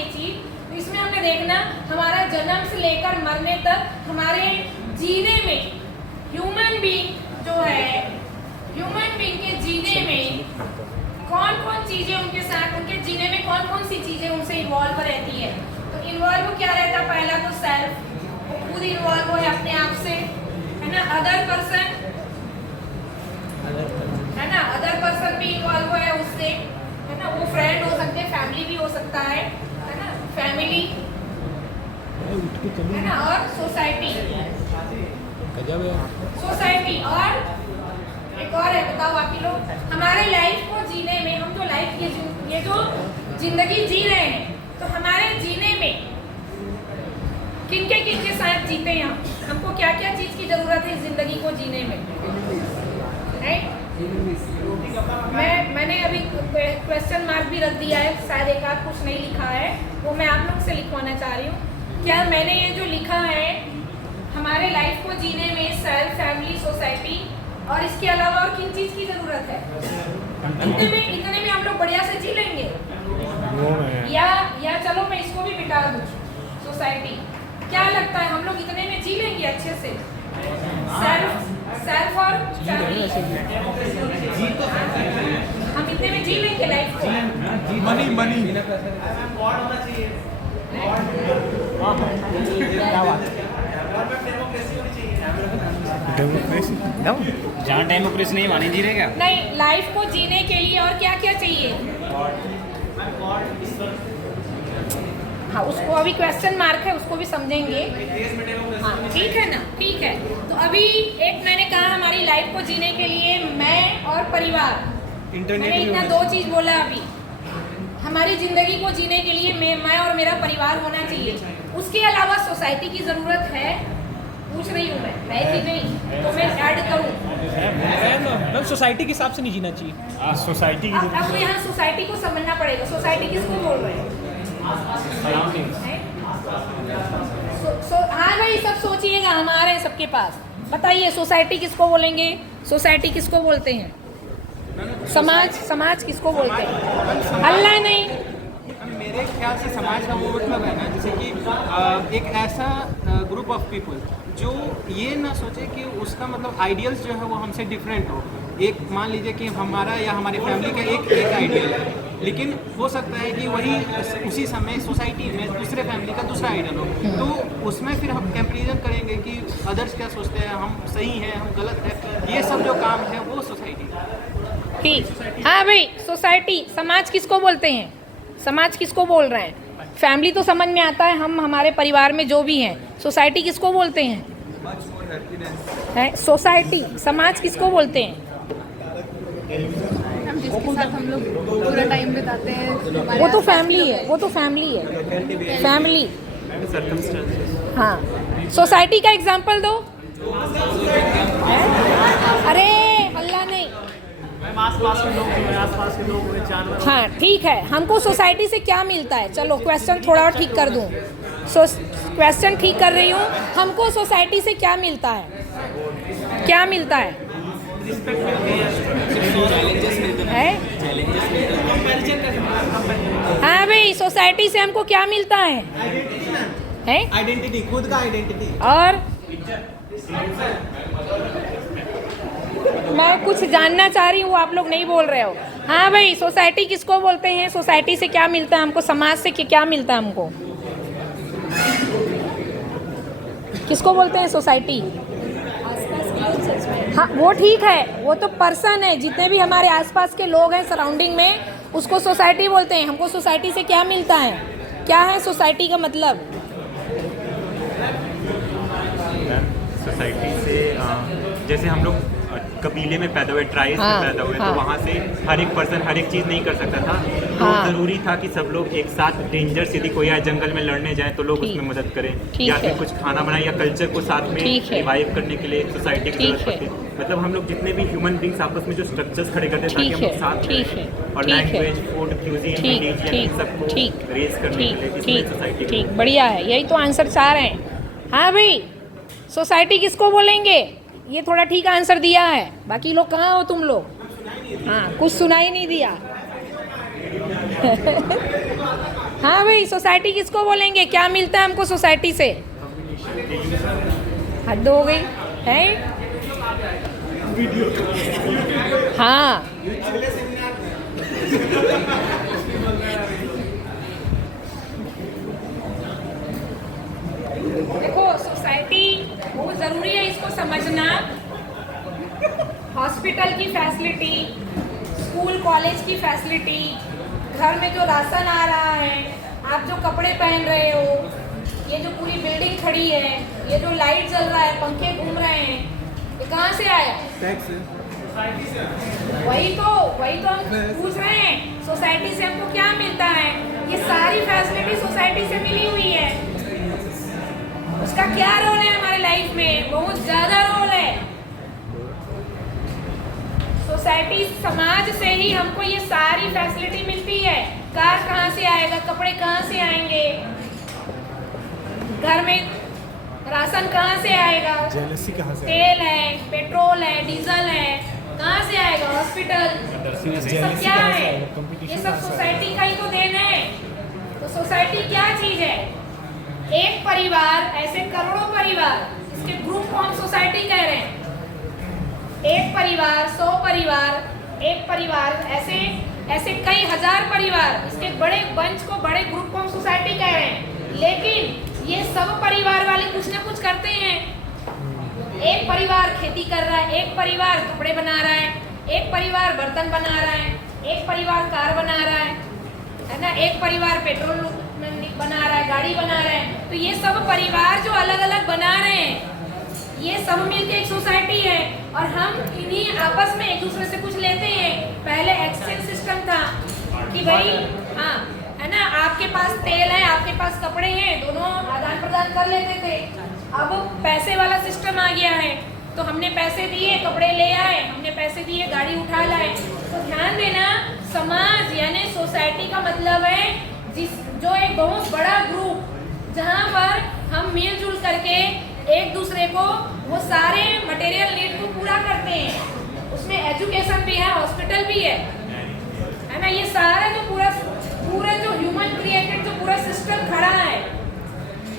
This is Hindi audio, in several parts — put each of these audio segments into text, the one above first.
ये चीज। तो इसमें हमने देखना हमारा जन्म से लेकर मरने तक हमारे जीने में ह्यूमन बीइंग जो है, ह्यूमन बीइंग के जीने में कौन कौन चीजें उनके साथ, उनके जीने में कौन कौन सी चीजें उनसे इन्वॉल्व रहती है। तो इन्वॉल्व क्या रहता है? पहला तो सेल्फ, वो खुद इन्वॉल्व है अपने आप से, है ना। अदर पर्सन, है ना, अदर पर्सन भी इन्वॉल्व है उससे, है ना। वो फ्रेंड हो सकते हैं, फैमिली भी हो सकता है ना, फैमिली, है ना। और सोसाइटी, सोसाइटी। और एक और है, बताओ बाकी लोग। हमारे लाइफ को जीने में, हम जो लाइफ ये जो जिंदगी जी रहे हैं, तो हमारे जीने में किनके साथ जीते हैं हम, हमको क्या क्या चीज की जरूरत है इस जिंदगी को जीने में, राइट। मैंने अभी क्वेश्चन मार्क भी रख दिया है, शायद एक आध कुछ नहीं लिखा है, वो मैं आप लोग से लिखवाना चाह रही हूँ। क्या मैंने ये जो लिखा है, हमारे लाइफ को जीने में सेल्फ, फैमिली, सोसाइटी और इसके अलावा और किन चीज की जरूरत है? इतने में हम लोग बढ़िया से जी लेंगे, या चलो मैं इसको भी मिटा दूँ, सोसाइटी। क्या लगता है हम लोग इतने में जी लेंगे अच्छे से? सेल्फ और फैमिली, हम इतने में जी लेंगे लाइफ को? मनी जहाँ डेमोक्रेसी नहीं मानी जी रहेगा। नहीं, लाइफ को जीने के लिए और क्या क्या चाहिए? हाँ, उसको अभी क्वेश्चन मार्क है, उसको भी समझेंगे। हाँ, ठीक है ना, ठीक है। तो अभी एक मैंने कहा हमारी लाइफ को जीने के लिए मैं और परिवार, मैंने इतना दो चीज बोला अभी। हमारी जिंदगी को जीने के लिए मैं और मेरा परिवार होना चाहिए। उसके अलावा सोसाइटी की जरूरत है, पूछ रही हूँ मैं, है कि नहीं? तो मैं ऐड करूँ? सोसाइटी के हिसाब से नहीं जीना चाहिए। सोसाइटी अब यहाँ सोसाइटी को समझना पड़ेगा। सोसाइटी किसको बोल रहे हैं? हाँ भाई, सब सोचिएगा, हम आ रहे हैं सबके पास। बताइए, सोसाइटी किसको बोलेंगे? सोसाइटी किसको बोलते हैं? समाज किसको बोलते हैं? अल्लाह नहीं, मेरे ख्याल से समाज का वो मतलब है ना, जैसे कि एक ऐसा ग्रुप ऑफ पीपल जो ये ना सोचे कि उसका मतलब आइडियल्स जो है वो हमसे डिफरेंट हो। एक मान लीजिए कि हमारा या हमारी फैमिली का एक आइडियल है, लेकिन हो सकता है कि वही उसी समय सोसाइटी में दूसरे फैमिली का दूसरा आइडियल हो, तो उसमें फिर हम कंपैरिजन करेंगे कि अदर्स क्या सोचते हैं, हम सही हैं, हम गलत है। ये सब जो काम है वो सोसाइटी। ठीक। हाँ भाई, सोसाइटी, समाज किसको बोलते हैं? समाज किसको बोल रहे हैं? फैमिली तो समझ में आता है, हम हमारे परिवार में जो भी हैं। सोसाइटी किसको बोलते हैं? है सोसाइटी। समाज किसको बोलते हैं? हम जिसके साथ हम लोग पूरा टाइम बिताते हैं, वो तो फैमिली है, वो तो फैमिली है, फैमिली। हाँ, सोसाइटी का एग्जाम्पल दो। अरे हल्ला नहीं। आसपास के लोग जानवर। हाँ, ठीक है। हमको सोसाइटी से क्या मिलता है? चलो क्वेश्चन थोड़ा और ठीक कर दूँ। क्वेश्चन ठीक कर रही हूँ। हमको सोसाइटी से क्या मिलता है? क्या मिलता है? हाँ भाई, सोसाइटी से हमको क्या मिलता है? आइडेंटिटी, खुद का आइडेंटिटी। और मैं कुछ जानना चाह रही हूँ, आप लोग नहीं बोल रहे हो। हाँ भाई, सोसाइटी किसको बोलते हैं? सोसाइटी से क्या मिलता है हमको? समाज से क्या मिलता है हमको? किसको बोलते हैं सोसाइटी? हाँ, वो ठीक है, वो तो पर्सन है। जितने भी हमारे आसपास के लोग हैं सराउंडिंग में, उसको सोसाइटी बोलते हैं। हमको सोसाइटी से क्या मिलता है? क्या है सोसाइटी का मतलब? सोसाइटी से जैसे हम लोग कबीले में पैदा हुए, ट्राइब्स में पैदा हुए, तो वहाँ से हर एक पर्सन हर एक चीज़ नहीं कर सकता था। तो ज़रूरी था कि सब लोग एक साथ, डेंजर यदि कोई आए जंगल में लड़ने जाए तो लोग उसमें मदद करें, या फिर कुछ खाना बनाए या कल्चर को साथ में रिवाइव करने के लिए सोसाइटी की जरूरत पड़ती है। मतलब हम लोग जितने भी ह्यूमन बींग्स आपस में जो स्ट्रक्चर्स खड़े करते हैं ताकि हम लोग साथ रहें, और लैंग्वेज, फूड, क्यूजीन, रिलीजन सबको रेज करने के लिए, इसलिए सोसाइटी। ठीक, बढ़िया है, यही तो आंसर चाह रहे हैं। हाँ भाई, सोसाइटी किसको बोलेंगे? ये थोड़ा ठीक आंसर दिया है। बाकी लोग कहाँ हो तुम लोग? हाँ, कुछ सुनाई नहीं दिया। हाँ भाई, सोसाइटी किसको बोलेंगे? क्या मिलता है हमको सोसाइटी से? हद हो गई है। हाँ, देखो सोसाइटी बहुत ज़रूरी है, इसको समझना। हॉस्पिटल की फैसिलिटी, स्कूल कॉलेज की फैसिलिटी, घर में जो राशन आ रहा है, आप जो कपड़े पहन रहे हो, ये जो पूरी बिल्डिंग खड़ी है, ये जो लाइट जल रहा है, पंखे घूम रहे हैं, ये कहाँ से आया? टैक्स वही तो हम पूछ रहे हैं, सोसाइटी से हमको क्या मिलता है? ये सारी फैसिलिटी सोसाइटी से मिली हुई है। उसका क्या रोल है हमारे लाइफ में? बहुत ज़्यादा रोल है। सोसाइटी, समाज से ही हमको ये सारी फैसिलिटी मिलती है। कार कहाँ से आएगा? कपड़े कहाँ से आएंगे? घर में राशन कहाँ से आएगा? तेल है, पेट्रोल है, डीजल है, कहाँ से आएगा? हॉस्पिटल, ये सब क्या है? ये सब सोसाइटी का ही तो देन है। तो सोसाइटी क्या चीज़ है? एक परिवार, ऐसे करोड़ों परिवार, इसके ग्रुप को हम सोसाइटी कह रहे हैं। एक परिवार, 100 परिवार, एक परिवार, ऐसे कई हजार परिवार, इसके बड़े बंच को, बड़े ग्रुप को हम सोसाइटी कह रहे हैं। लेकिन ये सब परिवार वाले कुछ ना कुछ करते हैं। एक परिवार खेती कर रहा है, एक परिवार कपड़े बना रहा है, एक परिवार बर्तन बना रहा है, एक परिवार कार बना रहा है ना, एक परिवार पेट्रोल बना रहा है, गाड़ी बना रहा है। तो ये सब परिवार जो अलग अलग बना रहे हैं, ये सब मिलके एक सोसाइटी है। और हम इन्हीं आपस में एक दूसरे से कुछ लेते हैं। पहले एक्सचेंज सिस्टम था कि भाई, हाँ है ना, आपके पास तेल है, आपके पास कपड़े हैं, दोनों आदान प्रदान कर लेते थे। अब पैसे वाला सिस्टम आ गया है, तो हमने पैसे दिए, कपड़े ले आए, हमने पैसे दिए, गाड़ी उठा लाए। तो ध्यान देना, समाज यानी सोसाइटी का मतलब है जो एक बहुत बड़ा ग्रुप, जहाँ पर हम मिलजुल करके एक दूसरे को वो सारे मटेरियल नीड को पूरा करते हैं। उसमें एजुकेशन भी है, हॉस्पिटल भी है ना। ये सारा जो पूरा जो ह्यूमन क्रिएटेड जो पूरा सिस्टम खड़ा है,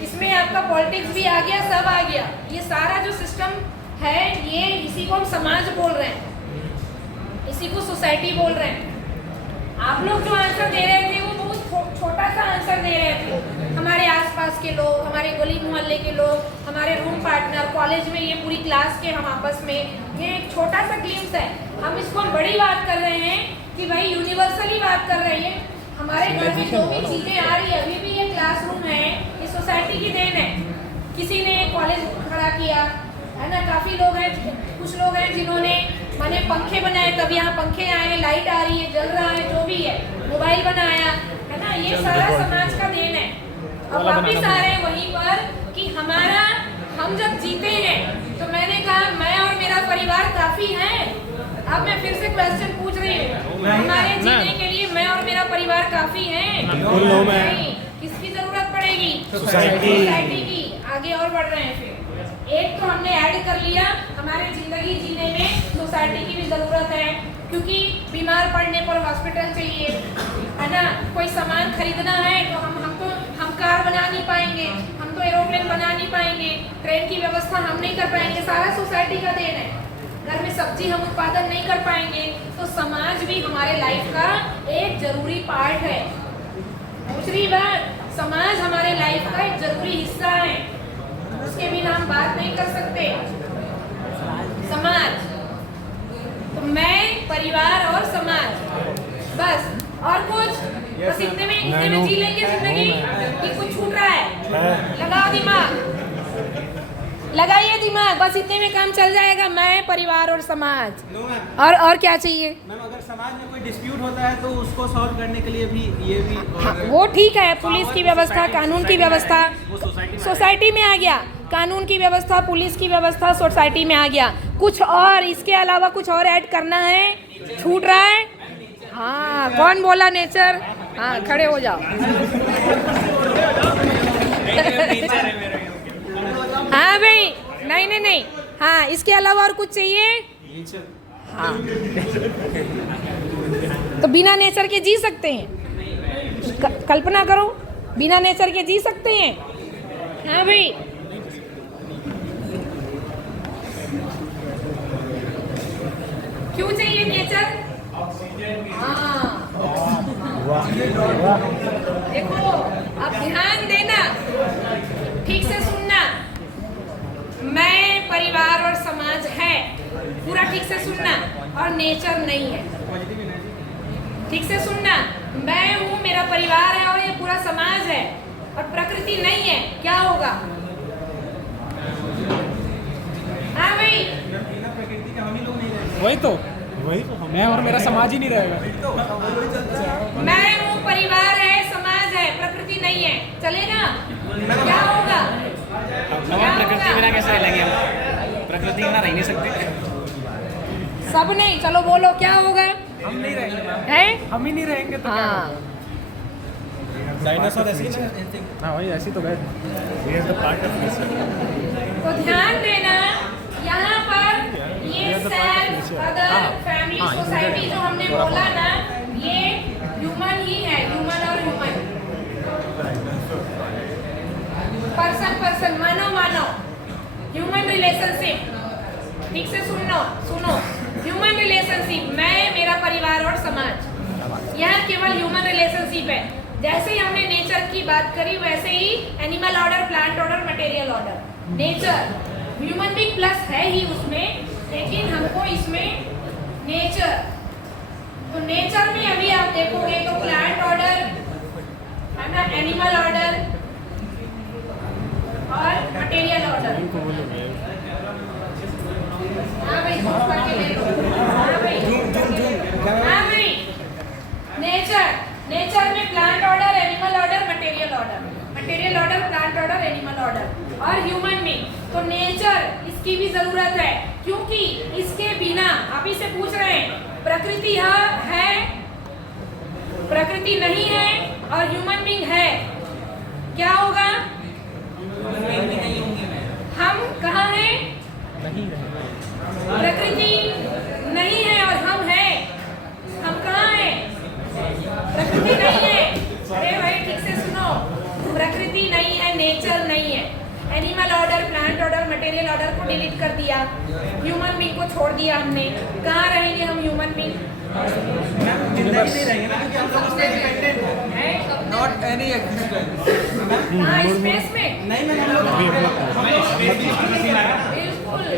इसमें आपका पॉलिटिक्स भी आ गया, सब आ गया। ये सारा जो सिस्टम है, ये इसी को हम समाज बोल रहे हैं, इसी को सोसाइटी बोल रहे हैं। आप लोग जो आंसर दे रहे थे वो बहुत छोटा सा आंसर दे रहे थे। हमारे आसपास के लोग, हमारे गली मोहल्ले के लोग, हमारे रूम पार्टनर, कॉलेज में ये पूरी क्लास के हम आपस में, ये एक छोटा सा ग्लिम्स है। हम इसको हम बड़ी बात कर रहे हैं कि भाई यूनिवर्सली बात कर रहे हैं। हमारे घर में जो भी चीज़ें आ रही है, अभी भी ये क्लासरूम है, ये सोसाइटी की देन है। किसी ने कॉलेज खड़ा किया है ना, काफ़ी लोग हैं, कुछ लोग हैं जिन्होंने मैंने पंखे बनाए, तब यहाँ पंखे आए, लाइट आ रही है, जल रहा है, जो भी है, मोबाइल बनाया है ना, ये सारा समाज का देन है। अब वापिस आ रहे हैं वहीं पर कि हम जब जीते हैं, तो मैंने कहा मैं और मेरा परिवार काफ़ी है। अब मैं फिर से क्वेश्चन पूछ रही हूँ, हमारे जीने के लिए मैं और मेरा परिवार काफ़ी है? नहीं, किसकी ज़रूरत पड़ेगी? सोसाइटी की। आगे और बढ़ रहे हैं। फिर एक तो हमने ऐड कर लिया, हमारे ज़िंदगी जीने में सोसाइटी की भी ज़रूरत है, क्योंकि बीमार पड़ने पर हॉस्पिटल चाहिए है ना। कोई सामान खरीदना है तो हम कार बना नहीं पाएंगे, हम तो एरोप्लेन बना नहीं पाएंगे, ट्रेन की व्यवस्था हम नहीं कर पाएंगे, सारा सोसाइटी का देन है। घर में सब्जी हम उत्पादन नहीं कर पाएंगे, तो समाज भी हमारे लाइफ का एक जरूरी पार्ट है। दूसरी बात, समाज हमारे लाइफ का एक जरूरी हिस्सा है, उसके बिना हम बात नहीं कर सकते। समाज तो मैं, परिवार और समाज, बस और कुछ, बस इतने में जी लेंगे जिंदगी कि कुछ छूट रहा है? लगाओ दिमाग, लगाइए दिमाग, बस इतने में काम चल जाएगा। मैं, परिवार और समाज। और क्या चाहिए मैम? अगर समाज में कोई डिस्प्यूट होता है तो उसको सॉल्व करने के लिए भी ये भी हाँ, वो ठीक है, पुलिस की व्यवस्था, कानून की व्यवस्था सोसाइटी में आ गया, कानून की व्यवस्था, पुलिस की व्यवस्था सोसाइटी में आ गया। कुछ और इसके अलावा कुछ और ऐड करना है? छूट रहा है? हाँ, कौन बोला नेचर? हाँ, खड़े हो जाओ। हाँ भाई, नहीं, हाँ, इसके अलावा और कुछ चाहिए? हाँ, तो बिना नेचर के जी सकते हैं? कल्पना करो, बिना नेचर के जी सकते हैं? हाँ भाई, क्यों चाहिए नेचर? हाँ, देखो अब ध्यान देना, ठीक से सुनना। मैं, परिवार और समाज है, पूरा ठीक से सुनना, और नेचर नहीं है। ठीक से सुनना, मैं हूँ, मेरा परिवार है और ये पूरा समाज है, और प्रकृति नहीं है। क्या होगा? हाँ भाई, वही तो मैं और मेरा समाज ही नहीं रहेगा। मैं हूँ, परिवार है, समाज है, प्रकृति नहीं है, चलेगा? क्या होगा? हम प्रकृति बिना कैसे रहेंगे? हम प्रकृति बिना रह नहीं सकते। सब नहीं, चलो बोलो क्या होगा? हम नहीं रहेंगे, है? हम ही नहीं रहेंगे तो क्या हाँ, होगा? डायनासोर ऐसे ही ना। हाँ वही ऐसी तो गए। तो ध्यान देना, यहाँ पर ये सेल्फ, अदर, फैमिली, सोसाइटी जो हमने बोला ना, ये ह्यूमन ही है, ह्यूमन और ह्यूमन, पर्सन, मानव, ह्यूमन रिलेशनशिप। ठीक से सुनो, ह्यूमन रिलेशनशिप, मैं, मेरा परिवार और समाज, यह केवल ह्यूमन रिलेशनशिप है। जैसे ही हमने नेचर की बात करी, वैसे ही animal order, plant order, material order. Nature, human being plus है ही उसमें, लेकिन हमको इसमें नेचर, तो नेचर में अभी आप देखोगे तो प्लांट ऑर्डर है ना, एनिमल ऑर्डर और मटेरियल ऑर्डर। हाँ भाई, zoom करके ले लो। हाँ भाई, नेचर में plant order, animal order, material order, plant order, animal order, और ह्यूमन में। तो नेचर, इसकी भी जरूरत है, क्योंकि इसके बिना, आप इसे पूछ रहे हैं, प्रकृति है, प्रकृति नहीं है और ह्यूमन बीइंग है, क्या होगा? हम कहाँ हैं? प्रकृति नहीं है और हम हैं। हम कहाँ हैं? प्रकृति नहीं है। अरे भाई ठीक से सुनो, प्रकृति नहीं है, नेचर नहीं है। Animal order, plant order, material order को डिलीट कर दिया, ह्यूमन बीइंग को छोड़ दिया हमने। कहाँ रहेंगे हम human being? Not any existence. हाँ, स्पेस में नहीं, मैं हम लोग बिल्कुल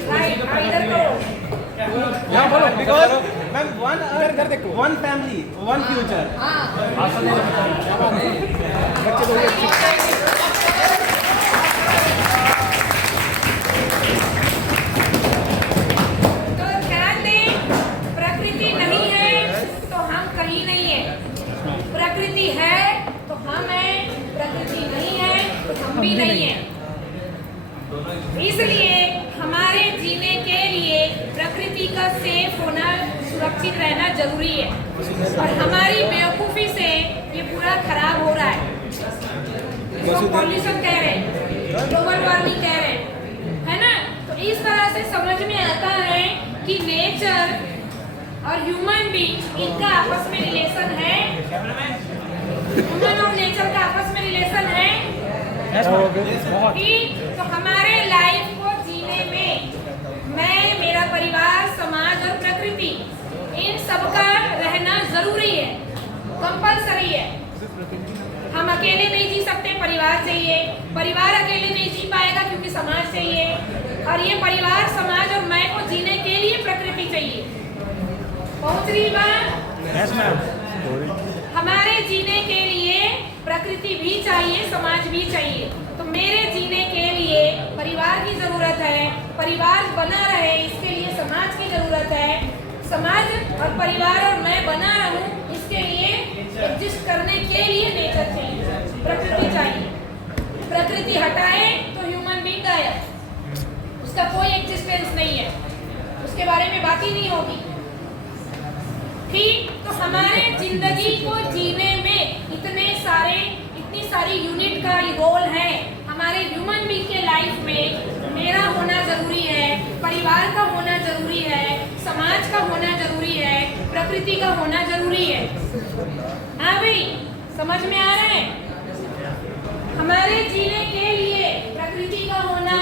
राइट। इधर करो, यहाँ बोलो बिकॉज मैम इधर देखो। One family, one future. बच्चे तो तो ध्यान दें, प्रकृति नहीं है तो हम कहीं नहीं है, प्रकृति है तो हम हैं, प्रकृति नहीं है तो हम भी नहीं है। इसलिए हमारे जीने के लिए प्रकृति का सेफ होना, सुरक्षित रहना जरूरी है, और हमारी बेवकूफ़ी से ये पूरा खराब हो रहा है। इसको पॉल्यूशन कह रहे हैं, ग्लोबल वार्मिंग कह रहे हैं, है ना? तो इस तरह से समझ में आता है कि नेचर और ह्यूमन बीइंग, इनका आपस में रिलेशन है। ह्यूमन और नेचर का आपस में रिलेशन है कि तो हमारे लाइफ को जीने में मैं, मेरा परिवार, समाज और प्रकृति, इन सबका रहना जरूरी है, कंपलसरी है। हम अकेले नहीं जी सकते, परिवार चाहिए। परिवार अकेले नहीं जी पाएगा क्योंकि समाज चाहिए, और ये परिवार, समाज और मैं को जीने के लिए प्रकृति चाहिए। पहुंच रही बात? हमारे जीने के लिए प्रकृति भी चाहिए, समाज भी चाहिए। तो मेरे जीने के लिए परिवार की जरूरत है, परिवार बना रहे इसके लिए समाज की जरूरत है, समाज और परिवार और मैं बना रहूं इसके लिए, एग्जिस्ट करने के लिए नेचर चाहिए, प्रकृति चाहिए। प्रकृति हटाए तो ह्यूमन बीइंग गायब, उसका कोई एग्जिस्टेंस नहीं है, उसके बारे में बात ही नहीं होगी। ठीक, तो हमारे जिंदगी को जीने में इतनी सारी यूनिट का रोल है। हमारे ह्यूमन बीइंग के लाइफ में मेरा होना जरूरी है, परिवार का होना जरूरी है, समाज का होना जरूरी है, प्रकृति का होना जरूरी है। हाँ भाई, समझ में आ रहा है? हमारे जीने के लिए प्रकृति का होना,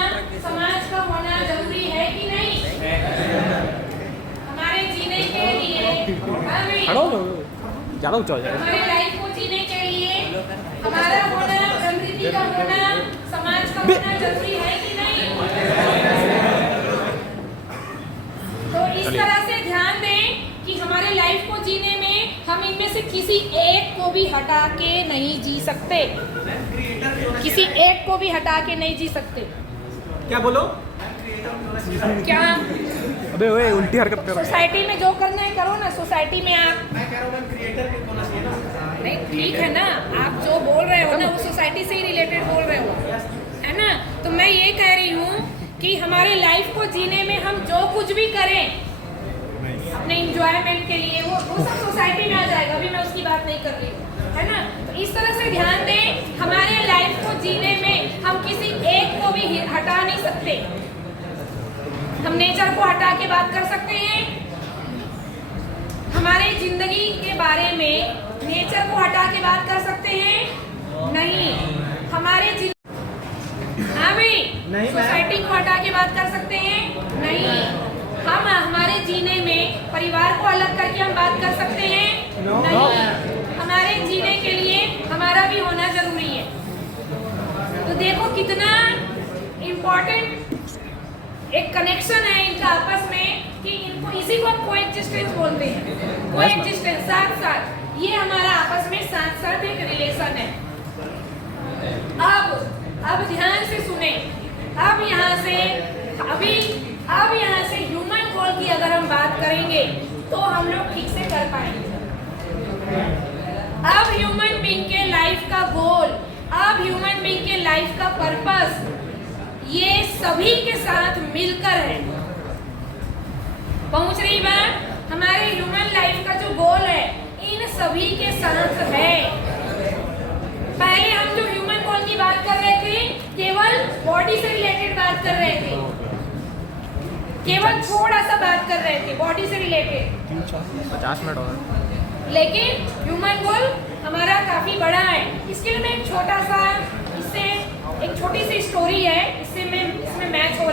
समाज का होना जरूरी है कि नहीं? हमारे जीने के लिए हमारे लाइफ को जीने के लिए हमारा होना, प्रकृति का होना, समाज का होना जरूरी है कि नहीं? तो इस तरह से ध्यान दें कि हमारे लाइफ को जीने में हम इनमें से किसी एक को भी हटा के नहीं जी सकते। किसी एक को भी हटा के नहीं जी सकते। क्या बोलो? क्या? अबे ओए उल्टी हरकत कर। सोसाइटी में जो करना है करो ना। सोसाइटी में आप नहीं, ठीक है ना, आप जो बोल रहे हो ना वो सोसाइटी से ही रिलेटेड बोल रहे हो, है ना? तो मैं ये कह रही हूँ कि हमारे लाइफ को जीने में हम जो कुछ भी करें अपने इंजॉयमेंट के लिए, वो सब सोसाइटी में आ जाएगा। अभी मैं उसकी बात नहीं कर रही हूँ, है ना? तो इस तरह से ध्यान दें, हमारे लाइफ को जीने में हम किसी एक को भी हटा नहीं सकते। हम नेचर को हटा के बात कर सकते हैं? हमारे जिंदगी के बारे में नेचर को हटा के बात कर सकते हैं? नहीं। हमारे हाँ भाई, सोसाइटी को हटा के बात कर सकते हैं? नहीं। हम हमारे जीने में परिवार को अलग करके हम बात कर सकते हैं? नहीं। हमारे जीने के लिए हमारा भी होना जरूरी है। तो देखो कितना इम्पोर्टेंट एक कनेक्शन है इनका आपस में, कि इनको इसी को हम कोएग्जिस्टेंस बोलते हैं। कोएग्जिस्टेंस, साथ साथ, ये हमारा आपस में साथ साथ एक रिलेशन है। अब ध्यान से सुने। अब यहाँ से ह्यूमन गोल की अगर हम बात करेंगे तो हम लोग ठीक से कर पाएंगे। अब ह्यूमन बीइंग के लाइफ का गोल, अब ह्यूमन बीइंग के लाइफ का पर्पस, ये सभी के साथ मिलकर है। पहुंच रही बात? हमारे ह्यूमन लाइफ का जो गोल है इन सभी के साथ है। पहले हम जो ह्यूमन गोल की बात कर रहे थे केवल बॉडी से रिलेटेड बात कर रहे थे, केवल थोड़ा सा बात कर रहे थे बॉडी से रिलेटेड। 50 मिनट और। लेकिन ह्यूमन गोल हमारा काफी बड़ा है। इसके लिए मैं एक छोटा सा, इससे एक छोटी सी स्टोरी है, इसमें मैच हो रहा है।